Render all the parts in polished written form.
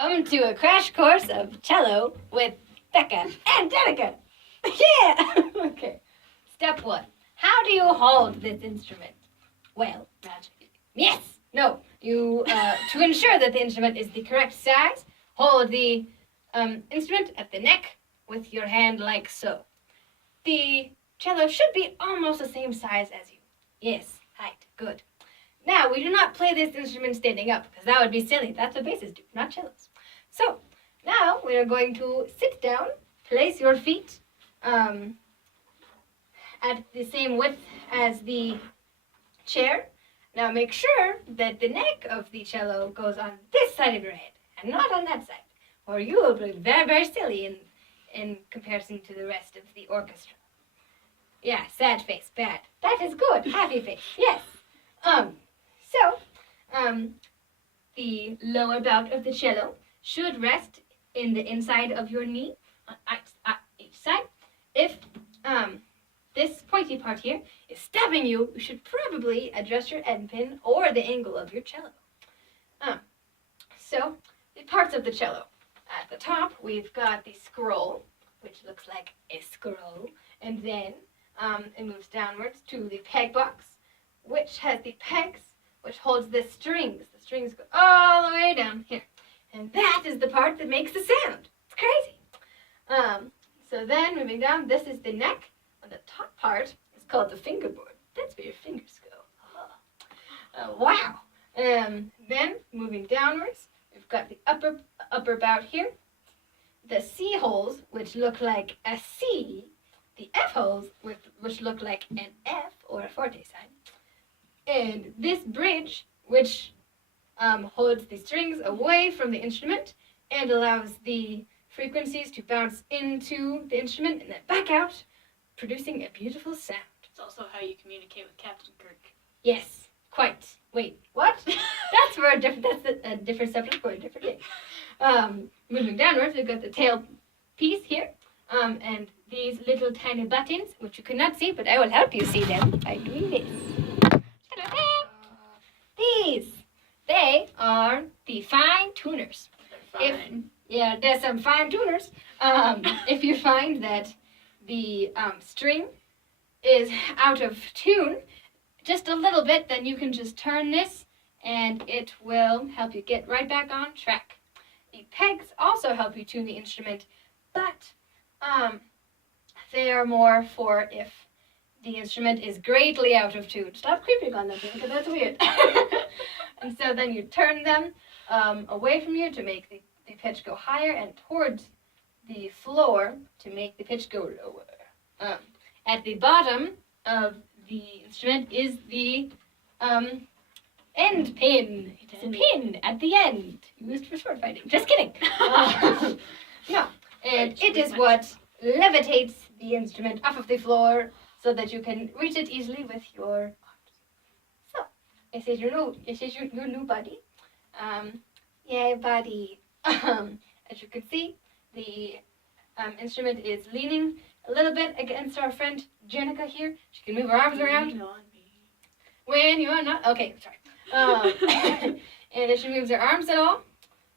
Welcome to a crash course of cello with Bekah and Danica. Yeah! Okay. Step 1. How do you hold this instrument? Well, Magic. yes! No. You, to ensure that the instrument is the correct size, hold the instrument at the neck with your hand like so. The cello should be almost the same size as you. Yes, height. Good. Now, we do not play this instrument standing up, because that would be silly. That's what basses do, not cellos. So, now we are going to sit down, place your feet at the same width as the chair. Now, make sure that the neck of the cello goes on this side of your head, and not on that side, or you will be very, very silly in comparison to the rest of the orchestra. Yeah, sad face, bad. That is good, happy face, yes. The lower bout of the cello should rest in the inside of your knee on each side. If this pointy part here is stabbing you, you should probably adjust your end pin or the angle of your cello. So, the parts of the cello. At the top, we've got the scroll, which looks like a scroll, and then it moves downwards to the peg box, which has the pegs, which holds the strings. The strings go all the way down here. And that is the part that makes the sound. It's crazy. So then, moving down, this is the neck. And the top part is called the fingerboard. That's where your fingers go. Wow. Then, moving downwards, we've got the upper bout here. The C holes, which look like a C. The F holes, which look like an F or a forte sign. And this bridge, which holds the strings away from the instrument and allows the frequencies to bounce into the instrument and then back out, producing a beautiful sound. It's also how you communicate with Captain Kirk. Yes, quite. Wait, what? That's a different subject for a different day. Moving downwards, we've got the tail piece here, and these little tiny buttons, which you cannot see, but I will help you see them by doing this. They are the fine tuners. There's some fine tuners. If you find that the string is out of tune just a little bit, then you can just turn this and it will help you get right back on track. The pegs also help you tune the instrument, but they are more for if the instrument is greatly out of tune. Stop creeping on them, because that's weird. And so then you turn them away from you to make the pitch go higher and towards the floor to make the pitch go lower. At the bottom of the instrument is the end pin. It is a pin at the end, used for sword fighting. Just kidding. No, and it is what levitates the instrument off of the floor so that you can reach it easily with your arms. So, this is your new buddy. Yay, buddy. As you can see, the instrument is leaning a little bit against our friend Jenica here. She can move her arms around. Lean on me. When you're not... Okay, sorry. And if she moves her arms at all,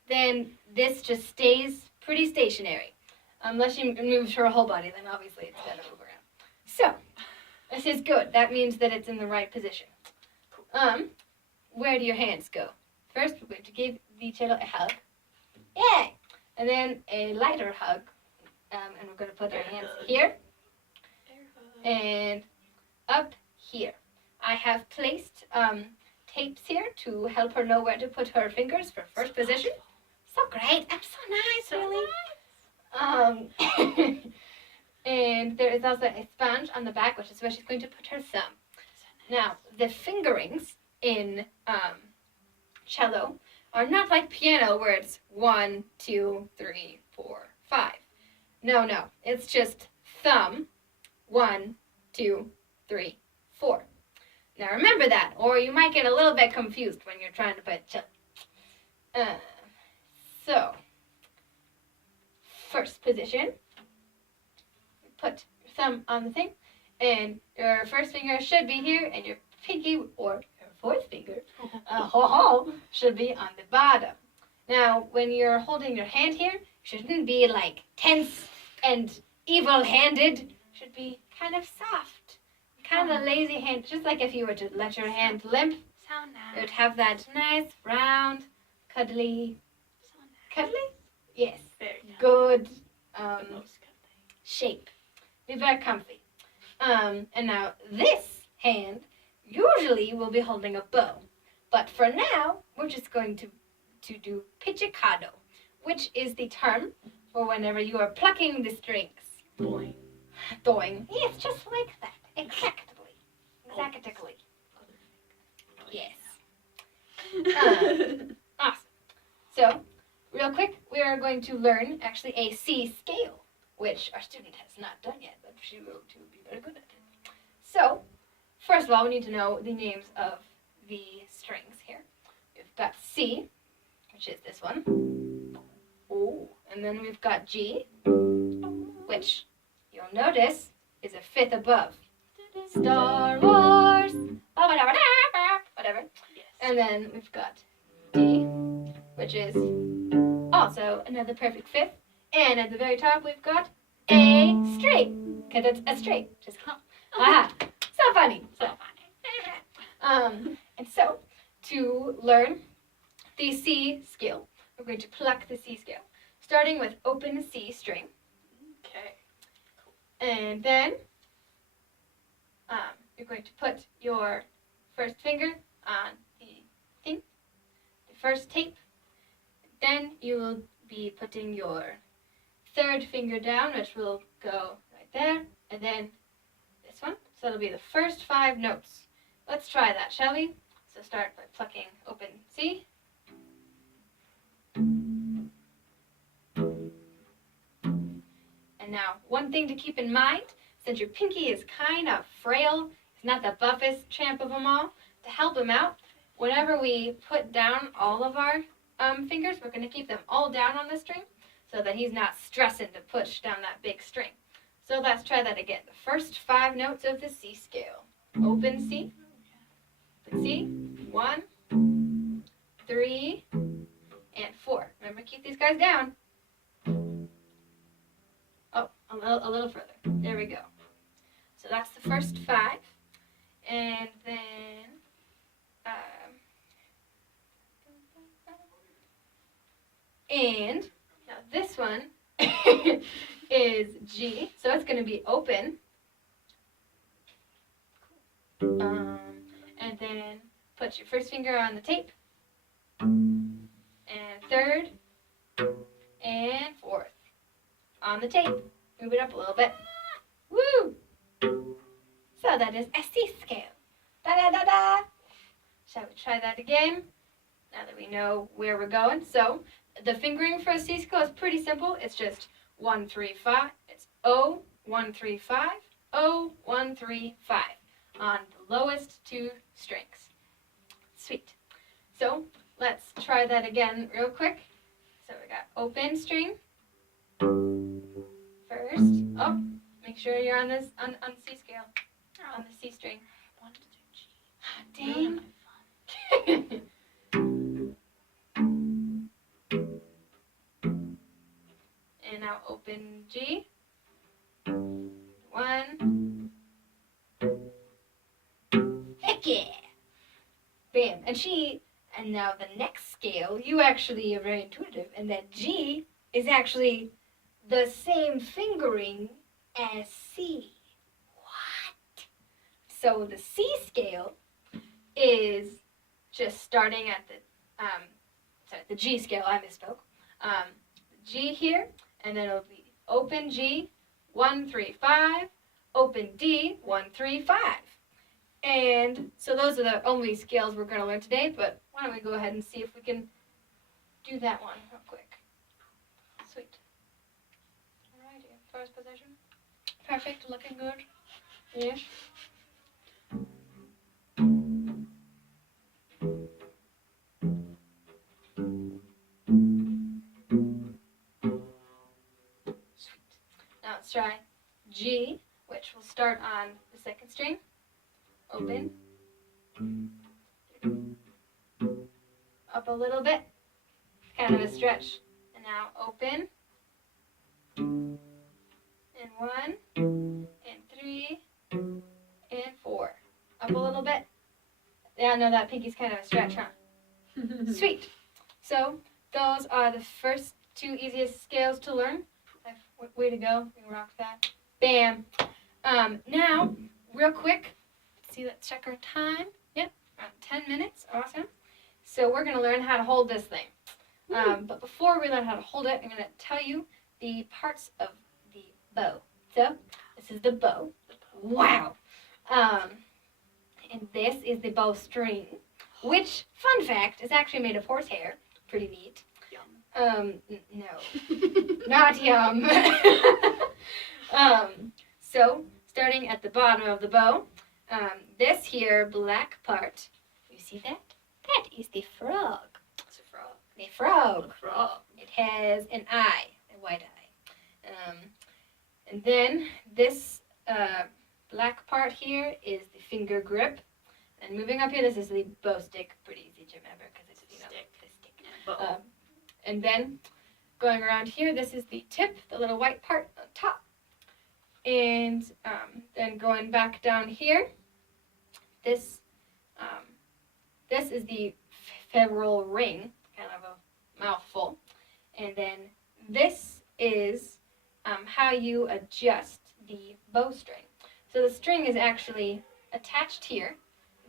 then this just stays pretty stationary. Unless she moves her whole body, then obviously it's going to move around. So, this is good. That means that it's in the right position. Where do your hands go? First, we're going to give the cello a hug. Yay! And then a lighter hug. And we're going to put our hands here. And up here. I have placed tapes here to help her know where to put her fingers for first position. So great. I'm so nice, really. And there is also a sponge on the back, which is where she's going to put her thumb. Now, the fingerings in cello are not like piano where it's 1, 2, 3, 4, 5. No. It's just thumb, 1, 2, 3, 4. Now remember that, or you might get a little bit confused when you're trying to play cello. So, first position. Put your thumb on the thing, and your first finger should be here, and your pinky or your fourth finger should be on the bottom. Now, when you're holding your hand here, you shouldn't be like tense and evil-handed. Should be kind of soft, kind of lazy hand, just like if you were to let your hand limp. Sound now. It would have that nice, round, cuddly, Yes, Very nice. good The most comfy. shape. Be very comfy. And now this hand usually will be holding a bow, but for now we're just going to do pizzicato, which is the term for whenever you are plucking the strings. Boing. Doing. Yes, just like that. Exactly. Exactly. Yes. Awesome. So, real quick, we are going to learn actually a C scale, which our student has not done yet, but she will to be very good at it. So, first of all, we need to know the names of the strings here. We've got C, which is this one. Oh, and then we've got G, which you'll notice is a fifth above. Star Wars, whatever. Yes. And then we've got D, which is also another perfect fifth. And at the very top, we've got A straight, because it's a straight. Just aha, so funny. And so to learn the C scale, we're going to pluck the C scale, starting with open C string, Okay. and then you're going to put your first finger on the thing, the first tape. Then you will be putting your third finger down, which will go right there, and then this one. So it'll be the first 5 notes. Let's try that, shall we? So start by plucking open C. And now, one thing to keep in mind, since your pinky is kind of frail, he's not the buffest champ of them all, to help him out, whenever we put down all of our fingers, we're going to keep them all down on the string so that he's not stressing to push down that big string. So let's try that again. The first 5 notes of the C scale. Open C, open C, 1, 3, and 4. Remember, keep these guys down. Oh, a little further. There we go. So that's the first 5. And then and now this one is G, so it's going to be open. And then put your first finger on the tape, and third, and fourth on the tape. Move it up a little bit. Woo! So that is a C scale. Da da da da. Shall we try that again? Now that we know where we're going. So the fingering for a C scale is pretty simple. It's just 1, 3, 5. It's O, 1, 3, 5. O, 1, 3, 5 on the lowest 2 strings. Sweet. So let's try that again real quick. So we got open string first. Oh, make sure you're on this on C scale. On the C string. I wanted to do G. Dang. And now open G. 1. Heck yeah! Bam. And now the next scale, you actually are very intuitive, and that G is actually the same fingering as C. What? So the C scale is just starting at the G scale, I misspoke. G here, and then it'll be open G, 1, 3, 5, open D, 1, 3, 5. And so those are the only scales we're going to learn today, but why don't we go ahead and see if we can do that one real quick. Sweet. Alrighty, first position. Perfect, looking good. Yeah. Sweet. Now let's try G, which will start on the second string. Open. Up a little bit. kind of a stretch. And now open. And 1, and 3, and 4. Up a little bit. Yeah, no, that pinky's kind of a stretch, huh? Sweet. So those are the first 2 easiest scales to learn. Way to go. You rocked that. Bam. Now, real quick, let's check our time. Yep, around 10 minutes. Awesome. So we're going to learn how to hold this thing. But before we learn how to hold it, I'm going to tell you the parts of the bow. So, this is the bow. Wow. And this is the bowstring, which, fun fact, is actually made of horsehair. Pretty neat. Yum. No. Not yum. So, starting at the bottom of the bow, this here black part, you see that? That is the frog. It's a frog. The frog. A frog. It has an eye, a white eye. And then this black part here is the finger grip. And moving up here, this is the bow stick. Pretty easy to remember because it's the stick. Bow. And then going around here, this is the tip, the little white part on top. And then going back down here, this is the ferrule ring, kind of a mouthful. And then this is how you adjust the bowstring. So the string is actually attached here,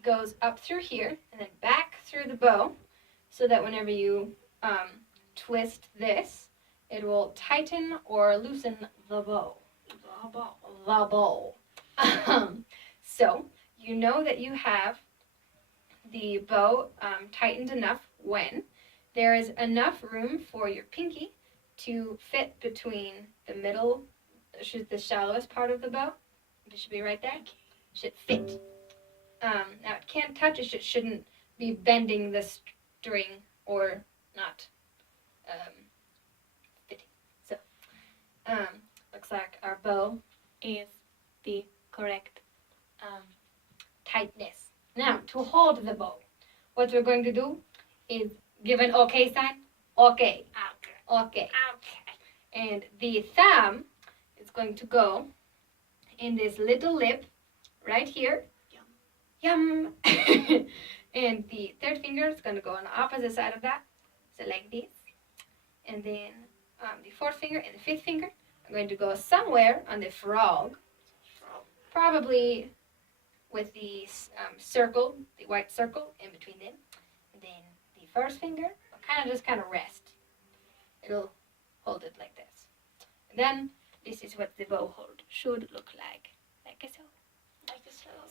goes up through here, and then back through the bow, so that whenever you twist this, it will tighten or loosen the bow. The bow. So you know that you have the bow tightened enough when there is enough room for your pinky to fit between the middle, the shallowest part of the bow. It should be right there. Should fit. Now it can't touch. It shouldn't be bending the string or not fitting. So looks like our bow is the correct tightness. Now to hold the bow, what we're going to do is give an okay sign. Okay. Okay. And the thumb is going to go in this little lip right here. Yum. And the third finger is going to go on the opposite side of that. So like this. And then the fourth finger and the fifth finger are going to go somewhere on the frog. Probably with the circle, the white circle in between them. And then the first finger will just rest. It'll hold it like this. And then this is what the bow hold should look like. Like so.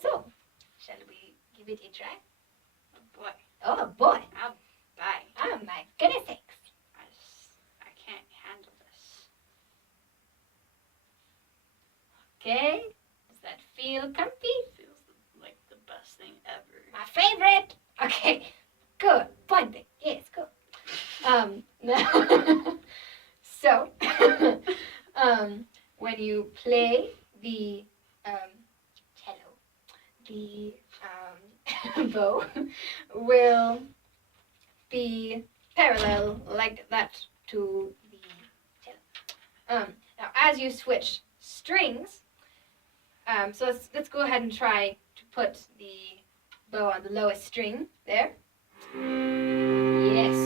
So, shall we give it a try? Oh boy. Oh boy. Oh, bye. Oh my goodness sakes. I can't handle this. Okay. Does that feel comfy? Feels like the best thing ever. My favorite. Okay. Good. Pointing. Yes, good. So, when you play the cello, the bow will be parallel like that to the cello. Now, as you switch strings, so let's go ahead and try to put the bow on the lowest string there. Yes.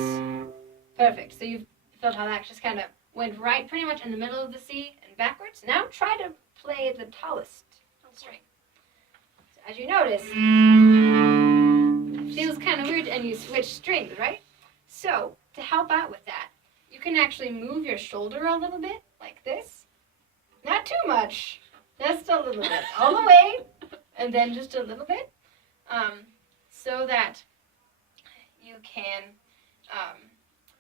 Perfect. So you've felt how that just kind of went right pretty much in the middle of the C and backwards. Now try to play the tallest string. So as you notice, it feels kind of weird and you switch strings, right? So to help out with that, you can actually move your shoulder a little bit like this. Not too much. Just a little bit. All the way. And then just a little bit. So that you can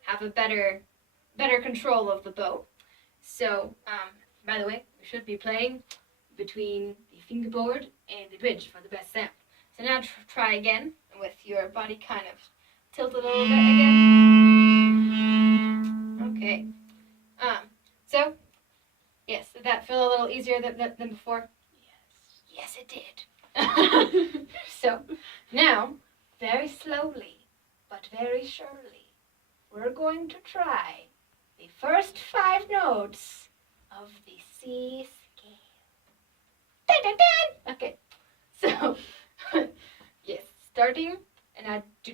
have a better control of the bow. So, by the way, we should be playing between the fingerboard and the bridge for the best sound. So now try again with your body kind of tilted a little bit again. Okay. So, yes, did that feel a little easier than before? Yes, it did. So, now, very slowly, but very surely, we're going to try the first 5 notes of the C scale. Dun, dun, dun. Okay, so yes, starting, and I do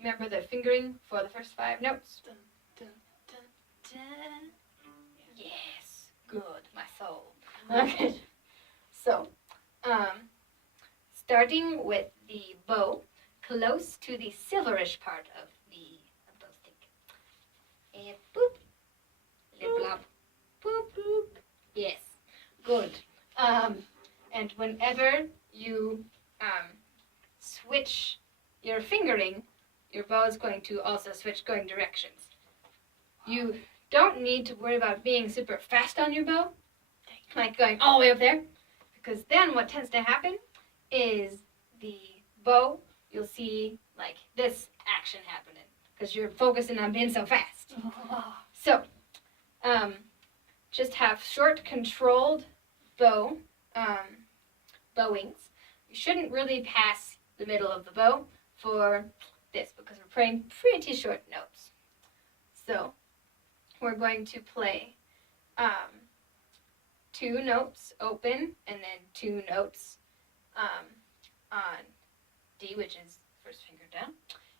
remember the fingering for the first 5 notes. Dun, dun, dun, dun. Yes, good, my soul. Okay, so starting with the bow close to the silverish part of the bow stick. And boop, lip blop, boop, boop. Yes, good. And whenever you switch your fingering, your bow is going to also switch going directions. You don't need to worry about being super fast on your bow, like going all the way up there, because then what tends to happen is the bow, you'll see like this action happening, because you're focusing on being so fast. So, just have short, controlled bow, bowings. You shouldn't really pass the middle of the bow for this, because we're playing pretty short notes. So, we're going to play 2 notes open, and then 2 notes on D, which is first finger down,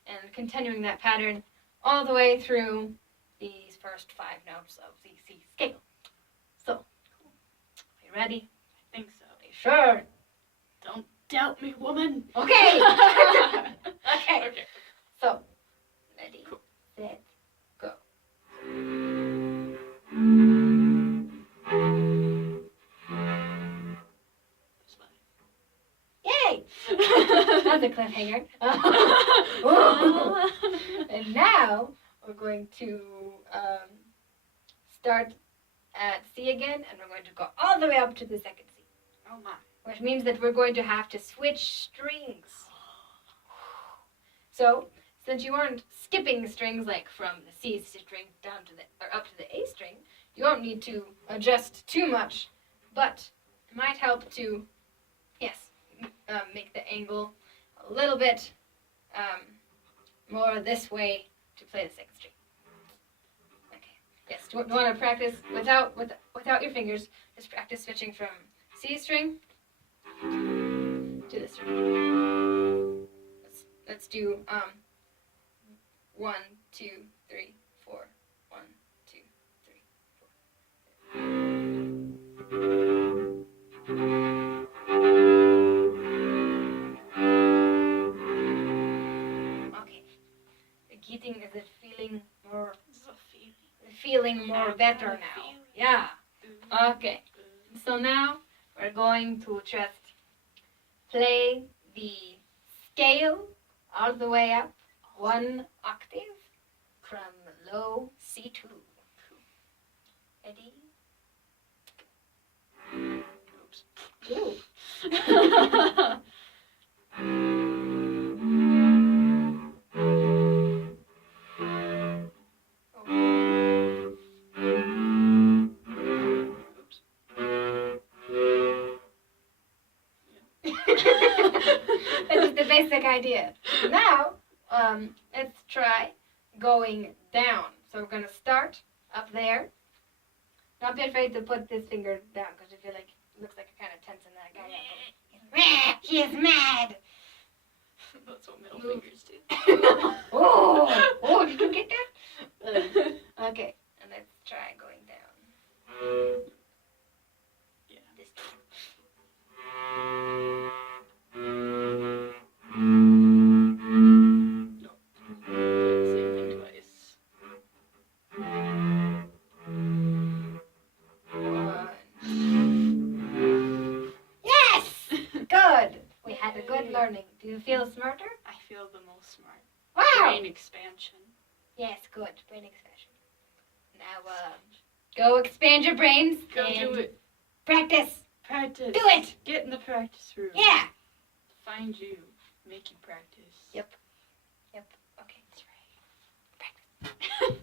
and continuing that pattern all the way through these first 5 notes of the C scale. So, are you ready? I think so. Are you sure? Don't doubt me, woman. Okay. Okay. Okay. So, ready, Cool. set, go. That's fine. Yay! That's a cliffhanger. And now we're going to start at C again, and we're going to go all the way up to the second C, Oh my. which means that we're going to have to switch strings. So, since you aren't skipping strings like from the C string down to the or up to the A string, you won't need to adjust too much, but it might help to, yes, make the angle a little bit more this way to play the second string. Okay. Yes. Do you want to practice without your fingers? Just practice switching from C string to this string. Let's do 1, 2, 3, 4. 1, 2, 3, 4. Okay. Getting is it feeling more? Feeling more better now. Yeah. Okay. So now we're going to just play the scale all the way up 1 octave from low C2. Ready? Oops. Ooh. Oops. That's just the basic idea. Now, let's try going down. So we're going to start up there. Don't be afraid to put this finger down, because I feel like it looks like you're kind of tensing that guy up. He is mad. That's what middle Move. fingers do. Oh, did you get that? Okay, and let's try going down. Yeah. This No. Same thing twice. one. Yes! Good. We had a good learning. Do you feel smarter? I feel the most smart. Wow. Brain expansion. Yes, good. Brain expansion. Now, go expand your brains. Go and do it. Practice. Practice. Do it. Get in the practice room. Yeah. Find you. Make you practice. Yep. Okay. That's right. Practice.